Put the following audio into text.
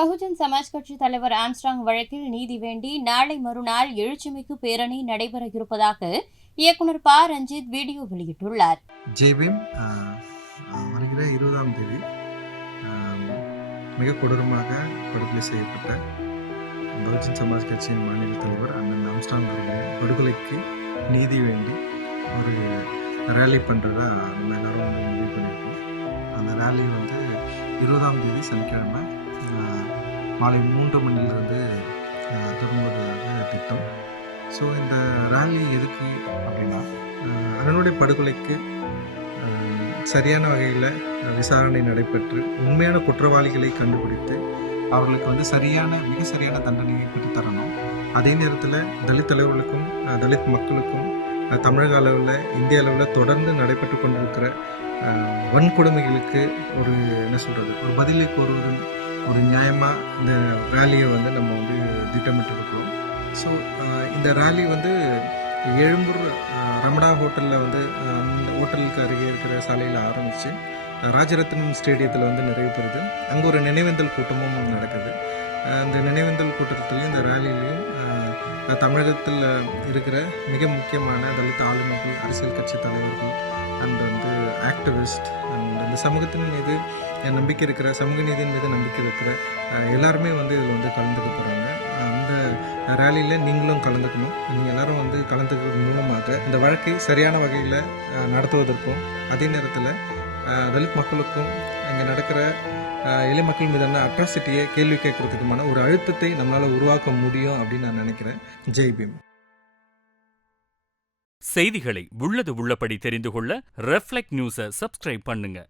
பகுஜன் சமாஜ் கட்சி தலைவர் ஆம்ஸ்ட்ராங் வழக்கில் நீதி வேண்டி நாளை மறுநாள் எழுச்சிமிகு பேரணி நடைபெற இருப்பதாக இயக்குநர் ப. ரஞ்சித் வீடியோ வெளியிட்டுள்ளார். ஜெய்பீம் வருகிற 20ஆம் தேதி மிக கொடூரமாக படுகொலை செய்யப்பட்ட பகுஜன் சமாஜ் கட்சியின் மாநில தலைவர் அண்ணன் ஆம்ஸ்ட்ராங் அவர்களின் படுகொலைக்கு நீதி வேண்டி ஒரு ரேலி பண்ணுறதா நம்ம எல்லாரும் வந்து முடிவு பண்ணியிருக்கோம். அந்த ரேலி வந்து 20ஆம் தேதி சனிக்கிழமை மாலை 3 மணிலிருந்து தொடங்குவதாக திட்டம். ஸோ இந்த ரேலி எதுக்கு அப்படின்னா, அண்ணனுடைய படுகொலைக்கு சரியான வகையில் விசாரணை நடைபெற்று உண்மையான குற்றவாளிகளை கண்டுபிடித்து அவர்களுக்கு வந்து மிக சரியான தண்டனையை பெற்று தரணும். அதே நேரத்தில் தலித் தலைவர்களுக்கும் தலித் மக்களுக்கும் தமிழக அளவில் இந்திய அளவில் தொடர்ந்து நடைபெற்று கொண்டிருக்கிற வன்கொடுமைகளுக்கு ஒரு பதிலை கோருவது ஒரு நியாயமாக இந்த ரேலியை வந்து நம்ம வந்து திட்டமிட்டு இருக்கிறோம். ஸோ இந்த ரேலி வந்து எழும்பூர் ரமணா ஹோட்டலில் வந்து அந்த ஹோட்டலுக்கு அருகே இருக்கிற சாலையில் ஆரம்பித்து ராஜரத்னம் ஸ்டேடியத்தில் வந்து நிறைவு பெறுது. அங்கே ஒரு நினைவேந்தல் கூட்டமும் நடக்குது. இந்த நினைவேந்தல் கூட்டத்திலையும் இந்த ரேலியிலையும் தமிழகத்தில் இருக்கிற மிக முக்கியமான தலித் ஆளுநர்கள், அரசியல் கட்சி தலைவர்கள் அண்ட் வந்து ஆக்டிவிஸ்ட் அண்ட் இந்த சமூகத்தின் மீது நம்பிக்கை இருக்கிற, சமூக நீதியின் மீது நம்பிக்கை இருக்கிற எல்லாருமே வந்து இதில் வந்து கலந்துக்க போகிறாங்க. அந்த ரேலியில் நீங்களும் கலந்துக்கணும். நீங்கள் எல்லாரும் வந்து கலந்துக்கிறது மூலமாக இந்த வழக்கை சரியான வகையில் நடத்துவதற்கும், அதே நேரத்தில் தலித் மக்களுக்கும் இங்கே நடக்கிற எளிய மக்கள் மீதான அட்ராசிட்டியை கேள்வி கேட்கறதுக்குமான ஒரு அழுத்தத்தை நம்மளால் உருவாக்க முடியும் அப்படின்னு நான் நினைக்கிறேன். ஜெய்பீம். செய்திகளை உள்ளது உள்ளபடி தெரிந்து கொள்ள ரெஃப்ளெக்ட் நியூஸை சப்ஸ்கிரைப் பண்ணுங்க.